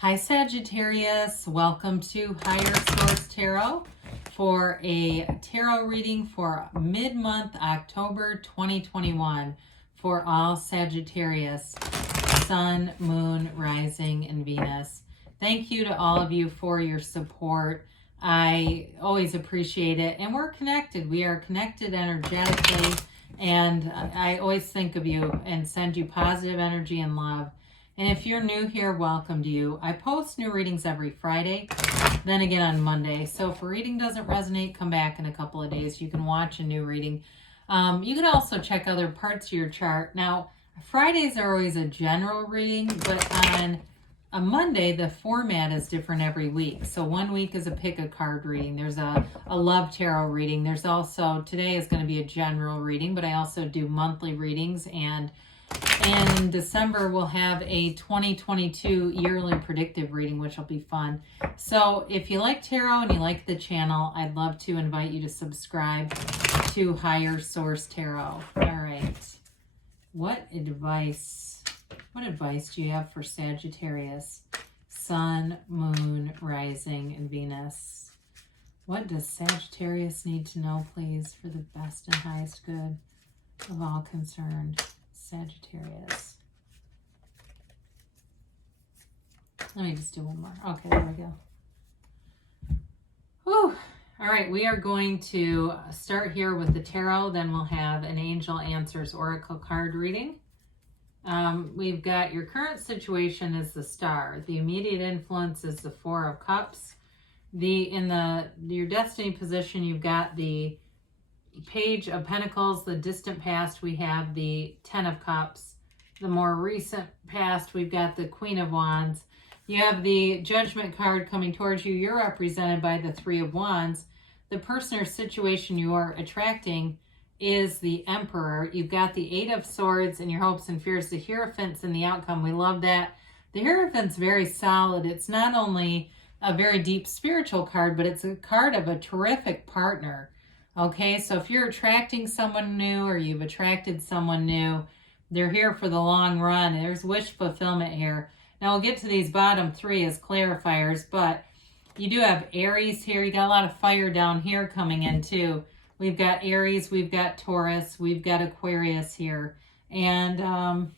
Hi Sagittarius, welcome to Higher Source Tarot for a tarot reading for mid-month October 2021 for all Sagittarius, Sun, Moon, Rising, and Venus. Thank you to all of you for your support. I always appreciate it, and we're connected. We are connected energetically, and I always think of you and send you positive energy and love. And if you're new here, welcome to you. I post new readings every Friday, then again on Monday. So if a reading doesn't resonate, come back in a couple of days. You can watch a new reading. You can also check other parts of your chart. Now, Fridays are always a general reading, but on a Monday, the format is different every week. So one week is a pick a card reading. There's a love tarot reading. There's also, today is going to be a general reading, but I also do monthly readings, and in December, we'll have a 2022 yearly predictive reading, which will be fun. So if you like tarot and you like the channel, I'd love to invite you to subscribe to Higher Source Tarot. All right. What advice do you have for Sagittarius, Sun, Moon, Rising, and Venus? What does Sagittarius need to know, please, for the best and highest good of all concerned? Sagittarius. Let me just do one more. Okay, there we go. Whew. All right, we are going to start here with the tarot. Then we'll have an Angel Answers Oracle card reading. We've got your current situation is the Star. The immediate influence is the Four of Cups. Your destiny position, you've got the Page of Pentacles. The distant past, we have the Ten of Cups. The more recent past, we've got the Queen of Wands. You have the Judgment card coming towards you. You're represented by the Three of Wands. The person or situation you are attracting is the Emperor. You've got the Eight of Swords and your hopes and fears. The Hierophant's in the outcome. We love that. The Hierophant's very solid. It's not only a very deep spiritual card, but it's a card of a terrific partner. Okay, so if you're attracting someone new or you've attracted someone new, they're here for the long run. There's wish fulfillment here. Now we'll get to these bottom three as clarifiers, but you do have Aries here. You got a lot of fire down here coming in too. We've got Aries, we've got Taurus, we've got Aquarius here. And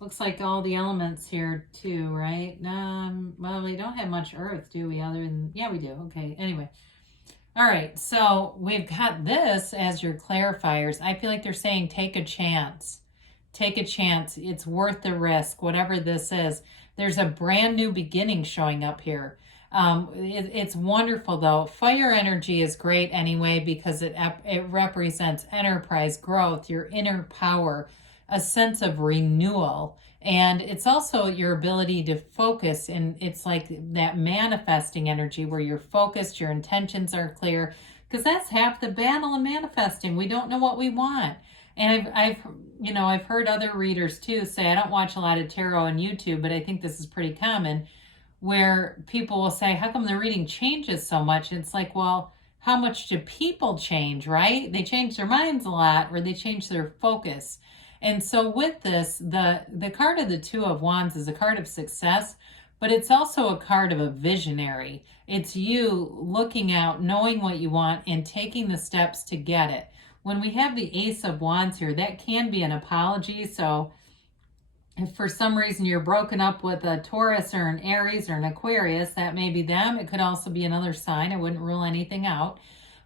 looks like all the elements here too, right? Well, we don't have much Earth, do we? Other than, yeah, we do. Okay, anyway. All right, so we've got this as your clarifiers. I feel like they're saying take a chance. Take a chance. It's worth the risk, whatever this is. There's a brand new beginning showing up here. It's wonderful, though. Fire energy is great anyway because it represents enterprise, growth, your inner power, a sense of renewal. And it's also your ability to focus, and it's like that manifesting energy where you're focused, your intentions are clear, because that's half the battle in manifesting. We don't know what we want. And I've heard other readers too say, I don't watch a lot of tarot on YouTube, but I think this is pretty common, where people will say, how come the reading changes so much? And it's like, well, how much do people change, right? They change their minds a lot, or they change their focus. And so with this, the card of the Two of Wands is a card of success, but it's also a card of a visionary. It's you looking out, knowing what you want, and taking the steps to get it. When we have the Ace of Wands here, that can be an apology. So if for some reason you're broken up with a Taurus or an Aries or an Aquarius, that may be them. It could also be another sign. I wouldn't rule anything out.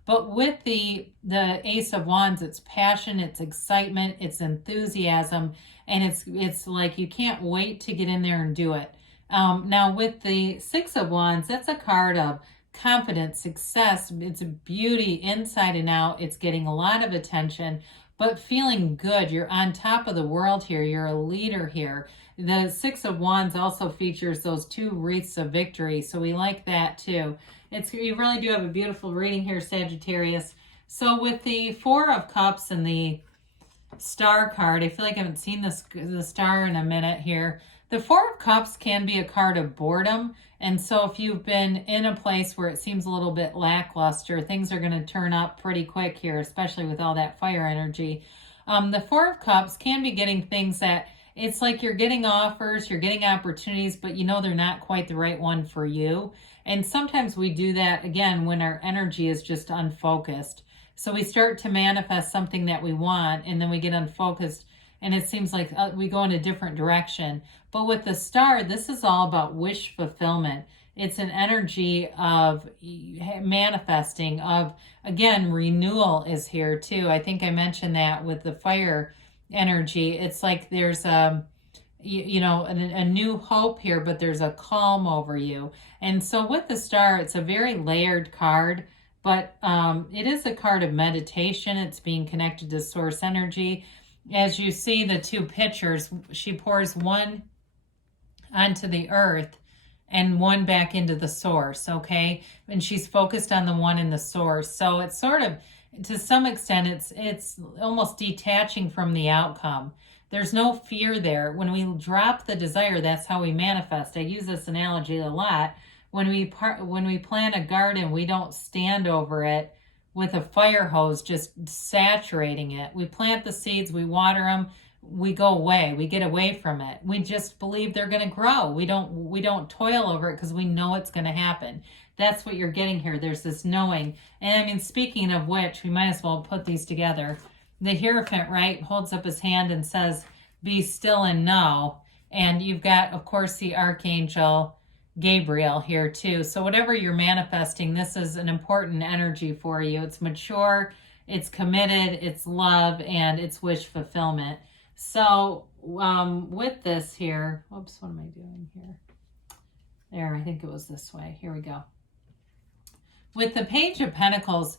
But with the Ace of Wands, it's passion, it's excitement, it's enthusiasm, and it's like you can't wait to get in there and do it. Now with the Six of Wands, that's a card of confidence, success. It's beauty inside and out. It's getting a lot of attention, but feeling good. You're on top of the world here. You're a leader here. The Six of Wands also features those two wreaths of victory, so we like that too. You really do have a beautiful reading here, Sagittarius. So with the Four of Cups and the Star card, I feel like I haven't seen the Star in a minute here. The Four of Cups can be a card of boredom. And so if you've been in a place where it seems a little bit lackluster, things are going to turn up pretty quick here, especially with all that fire energy. The Four of Cups can be getting things that It's like you're getting offers, you're getting opportunities, but you know they're not quite the right one for you. And sometimes we do that, again, when our energy is just unfocused. So we start to manifest something that we want, and then we get unfocused, and it seems like we go in a different direction. But with the star, this is all about wish fulfillment. It's an energy of manifesting, of, again, renewal is here too. I think I mentioned that with the fire energy. It's like there's a new hope here, but there's a calm over you. And so with the star, it's a very layered card, but it is a card of meditation. It's being connected to source energy. As you see the two pictures, she pours one onto the earth and one back into the source, okay? And she's focused on the one in the source. So it's sort of, to some extent, it's almost detaching from the outcome. There's no fear there. When we drop the desire, that's how we manifest. I use this analogy a lot. When we plant a garden, we don't stand over it with a fire hose just saturating it. We plant the seeds, we water them, we go away, we get away from it. We just believe they're going to grow. We don't toil over it because we know it's going to happen. That's what you're getting here. There's this knowing. And I mean, speaking of which, we might as well put these together. The Hierophant, right, holds up his hand and says, be still and know. And you've got, of course, the Archangel Gabriel here too. So whatever you're manifesting, this is an important energy for you. It's mature, it's committed, it's love, and it's wish fulfillment. So with this here, whoops, what am I doing here? There, I think it was this way. Here we go. With the Page of Pentacles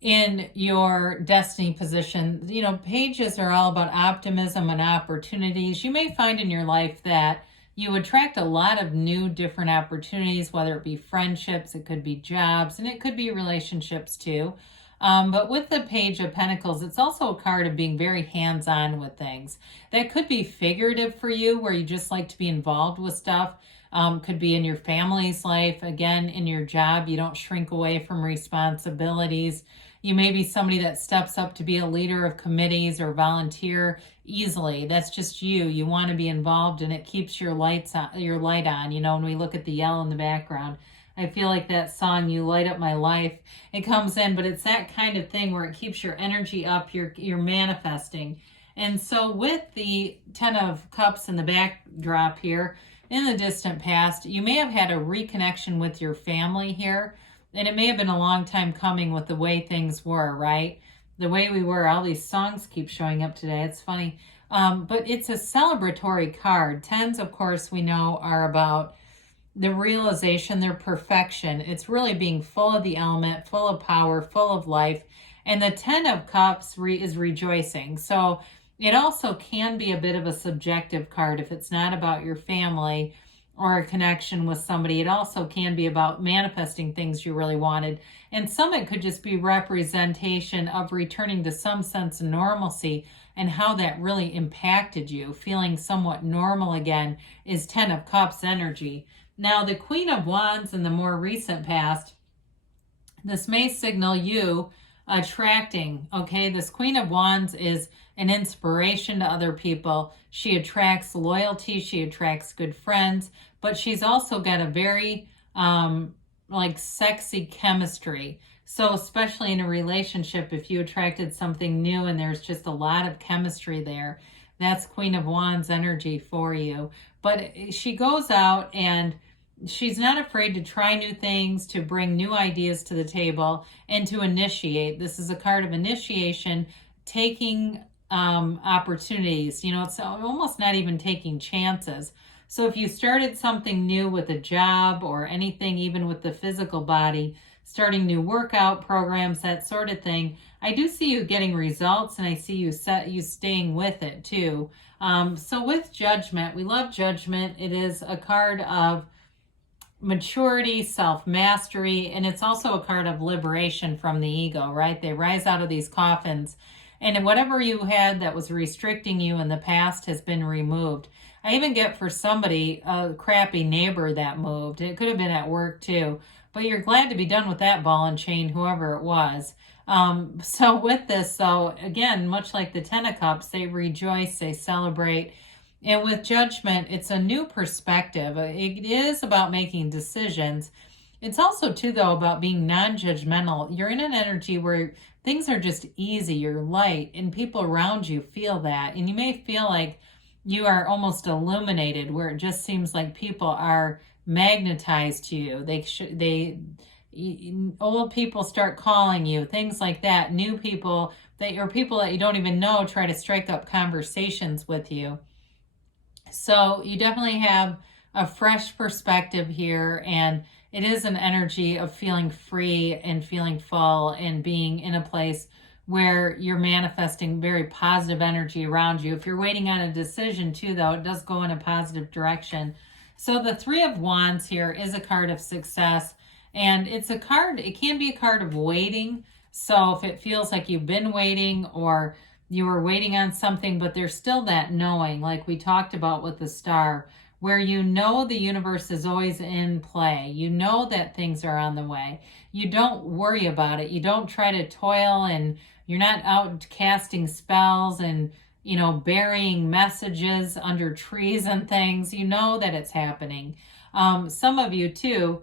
in your destiny position, you know, pages are all about optimism and opportunities. You may find in your life that you attract a lot of new different opportunities, whether it be friendships, it could be jobs, and it could be relationships too. But with the Page of Pentacles, it's also a card of being very hands-on with things. That could be figurative for you, where you just like to be involved with stuff. Could be in your family's life. Again, in your job, you don't shrink away from responsibilities. You may be somebody that steps up to be a leader of committees or volunteer easily. That's just you. You want to be involved, and it keeps your light on. You know, when we look at the yellow in the background, I feel like that song, You Light Up My Life, it comes in, but it's that kind of thing where it keeps your energy up, you're manifesting. And so with the 10 of Cups in the backdrop here, in the distant past, you may have had a reconnection with your family here, and it may have been a long time coming with the way things were, right? The way we were. All these songs keep showing up today. It's funny. But it's a celebratory card. Tens, of course, we know are about the realization, their perfection. It's really being full of the element, full of power, full of life. And the 10 of Cups is rejoicing. So it also can be a bit of a subjective card if it's not about your family or a connection with somebody. It also can be about manifesting things you really wanted. And some it could just be representation of returning to some sense of normalcy and how that really impacted you. Feeling somewhat normal again is 10 of Cups energy. Now, the Queen of Wands in the more recent past, this may signal you attracting, okay? This Queen of Wands is an inspiration to other people. She attracts loyalty. She attracts good friends, but she's also got a very sexy chemistry. So especially in a relationship, if you attracted something new and there's just a lot of chemistry there, that's Queen of Wands energy for you. But she goes out and she's not afraid to try new things, to bring new ideas to the table, and to initiate. This is a card of initiation, taking opportunities. You know, it's almost not even taking chances. So if you started something new with a job or anything, even with the physical body, starting new workout programs, that sort of thing, I do see you getting results, and I see you staying with it too. So with Judgment, we love Judgment. It is a card of maturity, self-mastery, and it's also a card of liberation from the ego, right? They rise out of these coffins, and whatever you had that was restricting you in the past has been removed. I even get for somebody a crappy neighbor that moved. It could have been at work too, but you're glad to be done with that ball and chain, whoever it was. So with this, so again, much like the 10 of Cups, they rejoice, they celebrate. And with Judgment, it's a new perspective. It is about making decisions. It's also, too, though, about being non-judgmental. You're in an energy where things are just easy, you're light, and people around you feel that. And you may feel like you are almost illuminated, where it just seems like people are magnetized to you. Old people start calling you, things like that. New people, or people that you don't even know, try to strike up conversations with you. So you definitely have a fresh perspective here, and it is an energy of feeling free and feeling full and being in a place where you're manifesting very positive energy around you. If you're waiting on a decision too, though, it does go in a positive direction. So the Three of Wands here is a card of success, and it's a card, it can be a card of waiting. So if it feels like you've been waiting, or you were waiting on something, but there's still that knowing, like we talked about with the Star, where you know the universe is always in play. You know that things are on the way. You don't worry about it. You don't try to toil, and you're not out casting spells and, burying messages under trees and things. You know that it's happening. Some of you too,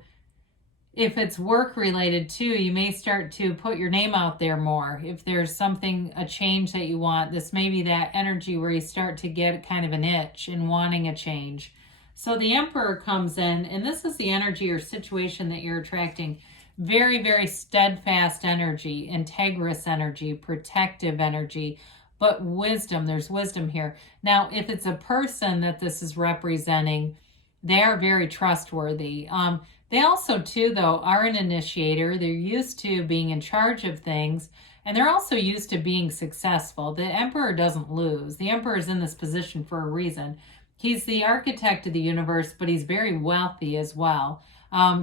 if it's work related too, you may start to put your name out there more. If there's something, a change that you want, this may be that energy where you start to get kind of an itch in wanting a change. So the Emperor comes in, and this is the energy or situation that you're attracting. Very, very steadfast energy, integrous energy, protective energy, but wisdom. There's wisdom here. Now, if it's a person that this is representing, they are very trustworthy. They also, too, though, are an initiator. They're used to being in charge of things, and they're also used to being successful. The Emperor doesn't lose. The Emperor is in this position for a reason. He's the architect of the universe, but he's very wealthy as well.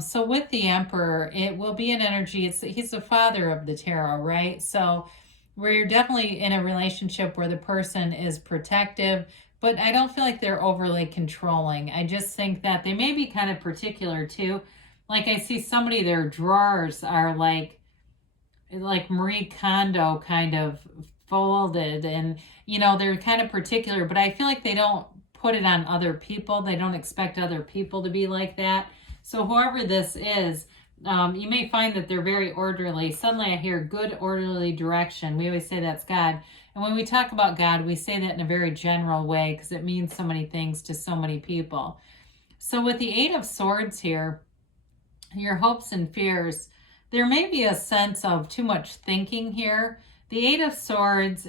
So with the Emperor, it will be an energy. He's the father of the tarot, right? So where you're definitely in a relationship where the person is protective, but I don't feel like they're overly controlling. I just think that they may be kind of particular too. Like I see somebody, their drawers are like Marie Kondo kind of folded, and they're kind of particular, but I feel like they don't put it on other people. They don't expect other people to be like that. So whoever this is, you may find that they're very orderly. Suddenly I hear good orderly direction. We always say that's God. And when we talk about God, we say that in a very general way because it means so many things to so many people. So with the Eight of Swords here, your hopes and fears, there may be a sense of too much thinking here. The Eight of Swords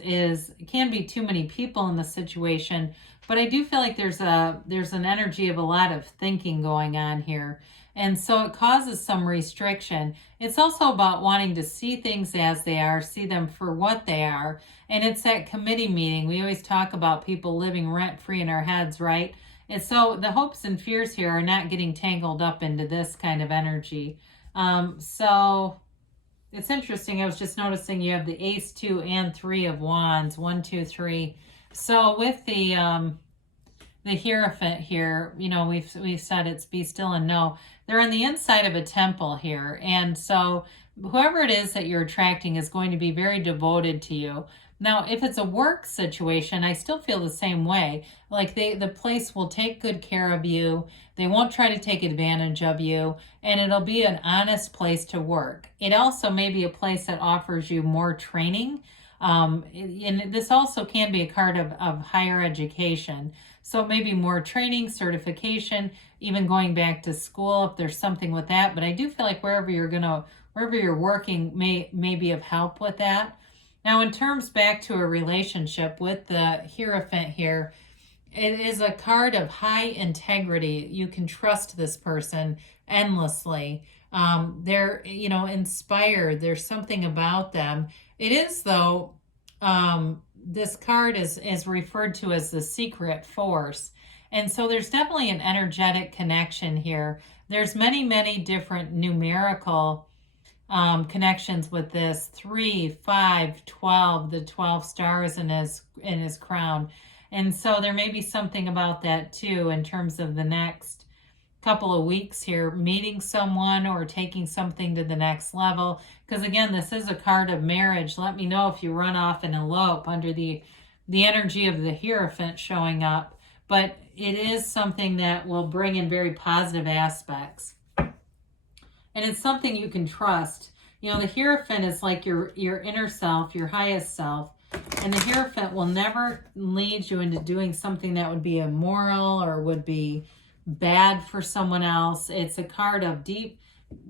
can be too many people in the situation, but I do feel like there's an energy of a lot of thinking going on here. And so it causes some restriction. It's also about wanting to see things as they are, see them for what they are. And it's that committee meeting. We always talk about people living rent-free in our heads, right? And so the hopes and fears here are not getting tangled up into this kind of energy. So it's interesting. I was just noticing you have the Ace, 2, and 3 of Wands. 1, 2, 3. So with the Hierophant here, we've said it's be still and know. They're on the inside of a temple here. And so whoever it is that you're attracting is going to be very devoted to you. Now, if it's a work situation, I still feel the same way. Like the place will take good care of you. They won't try to take advantage of you. And it'll be an honest place to work. It also may be a place that offers you more training. And this also can be a card of higher education. So it may be more training, certification, even going back to school if there's something with that. But I do feel like wherever you're working may be of help with that. Now, in terms back to a relationship with the Hierophant here, it is a card of high integrity. You can trust this person endlessly. They're, inspired. There's something about them. It is, though, this card is referred to as the secret force. And so there's definitely an energetic connection here. There's many, many different numerical connections with this. 3, 5, 12, the 12 stars in his crown. And so there may be something about that too in terms of the next couple of weeks here, meeting someone or taking something to the next level. Because again, this is a card of marriage. Let me know if you run off and elope under the energy of the Hierophant showing up. but it is something that will bring in very positive aspects. And it's something you can trust. You know, the Hierophant is like your inner self, your highest self. And the Hierophant will never lead you into doing something that would be immoral or would be bad for someone else. It's a card of deep,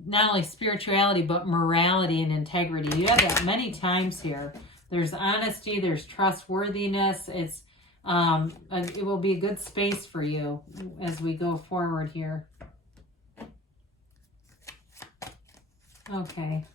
not only spirituality, but morality and integrity. You have that many times here. There's honesty, there's trustworthiness. It will be a good space for you as we go forward here. Okay.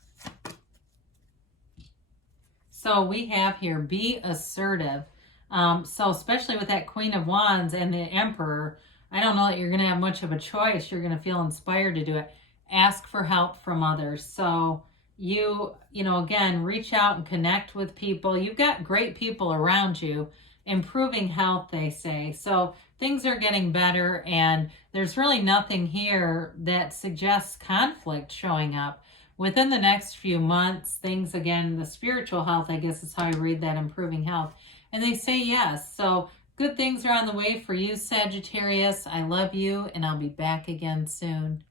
So we have here, be assertive. So especially with that Queen of Wands and the Emperor, I don't know that you're going to have much of a choice. You're going to feel inspired to do it. Ask for help from others. So you know, again, reach out and connect with people. You've got great people around you. Improving health, they say. So things are getting better, and there's really nothing here that suggests conflict showing up. Within the next few months, things, again, the spiritual health, I guess is how I read that, improving health. And they say yes. So good things are on the way for you, Sagittarius. I love you, and I'll be back again soon.